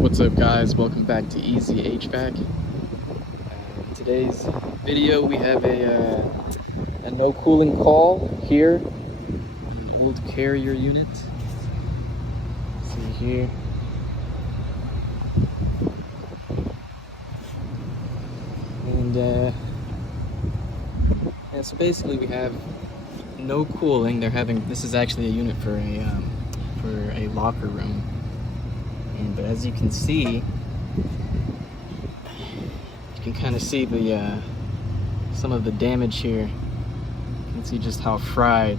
What's up, guys? Welcome back to Easy HVAC. In today's video we have a no cooling call here, an old carrier unit. See here. And yeah, so basically we have no cooling. This is actually a unit for a locker room. But as you can see, you can kind of see the some of the damage here. You can see just how fried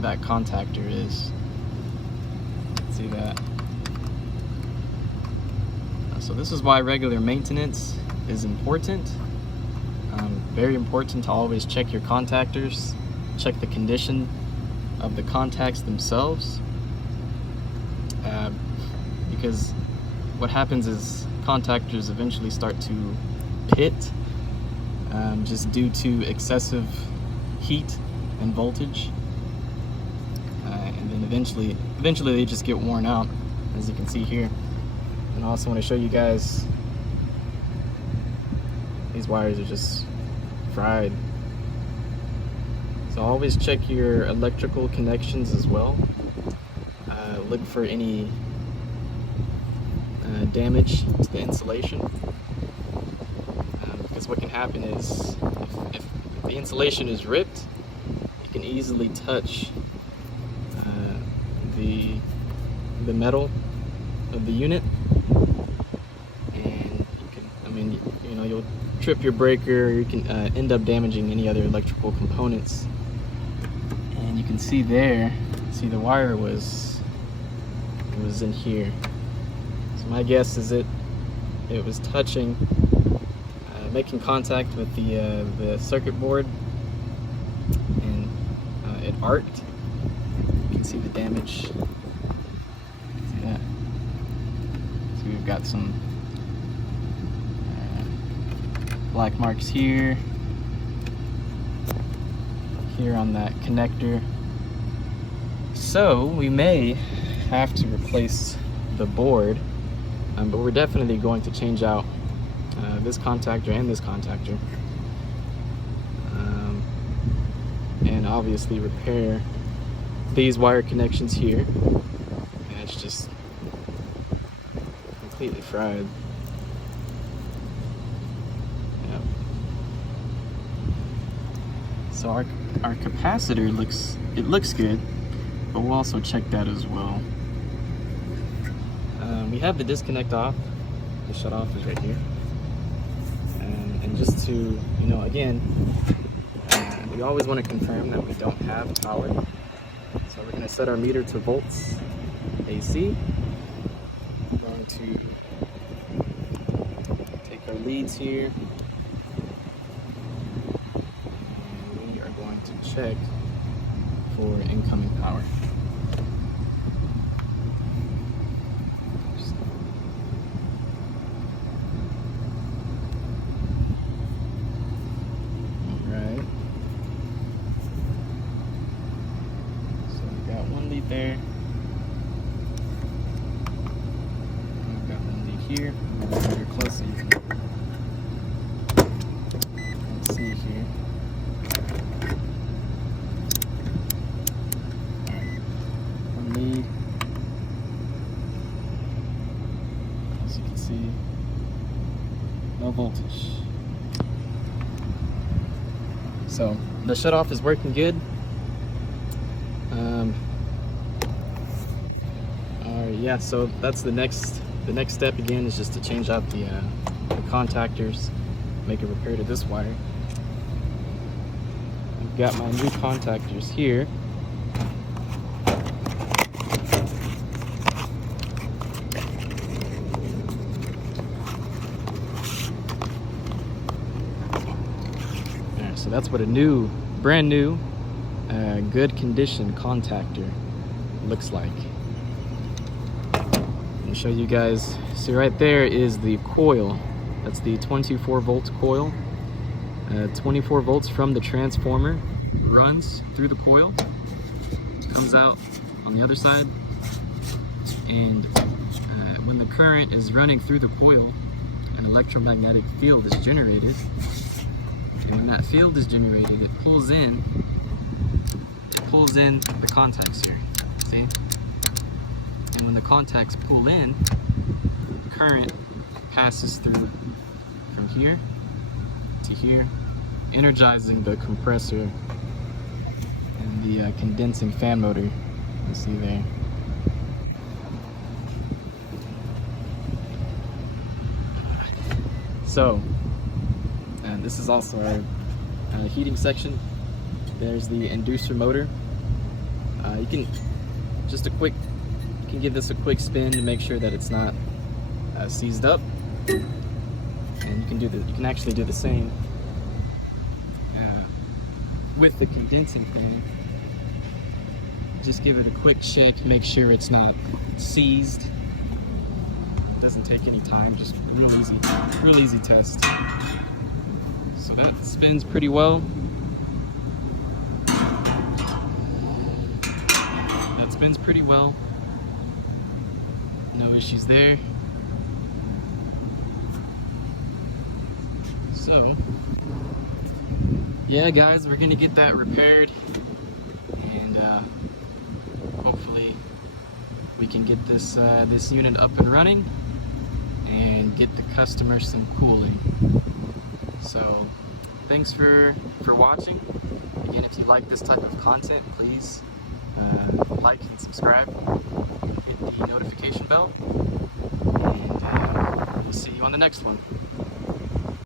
that contactor is. See that? So this is why regular maintenance is important. Very important to always check your contactors, check the condition of the contacts themselves. Because what happens is contactors eventually start to pit just due to excessive heat and voltage, and then eventually they just get worn out, as you can see here. And I also want to show you guys, these wires are just fried. So always check your electrical connections as well. Look for any damage to the insulation, because what can happen is if the insulation is ripped, you can easily touch the metal of the unit, and you'll trip your breaker, or you can end up damaging any other electrical components. And you can see there, the wire was in here. So my guess is it was touching, making contact with the circuit board, and it arced. You can see the damage. See that? So we've got some black marks here on that connector. So we may have to replace the board. But we're definitely going to change out this contactor and this contactor, and obviously repair these wire connections here. And it's just completely fried. Yep. So our capacitor looks good, but we'll also check that as well. We have the disconnect off. The shut off is right here. And just to, again, we always want to confirm that we don't have power. So we're going to set our meter to volts AC. We're going to take our leads here. And we are going to check for incoming power. There. I've got one lead here. I'm going to get close so you can see here. Alright, one lead. As you can see, no voltage. So the shutoff is working good. Yeah, so that's the next step again, is just to change out the contactors, make a repair to this wire. I've got my new contactors here. Alright, so that's what a brand new, good condition contactor looks like. Show you guys. See, right there is the coil. That's the 24 volt coil. 24 volts from the transformer runs through the coil, comes out on the other side, and when the current is running through the coil, an electromagnetic field is generated. And when that field is generated, it pulls in the contacts here. See? And when the contacts pull in, current passes through from here to here, energizing the compressor and the condensing fan motor you see there. So, and this is also our heating section. There's the inducer motor. You can give this a quick spin to make sure that it's not seized up, and you can actually do the same with the condensing fan. Just give it a quick check, make sure it's not seized. Doesn't take any time, just real easy test. So that spins pretty well. That spins pretty well. No issues there. So, yeah guys, we're gonna get that repaired, and hopefully we can get this this unit up and running and get the customer some cooling. So thanks for watching. Again, if you like this type of content, please like and subscribe, hit the notification bell, and we'll see you on the next one.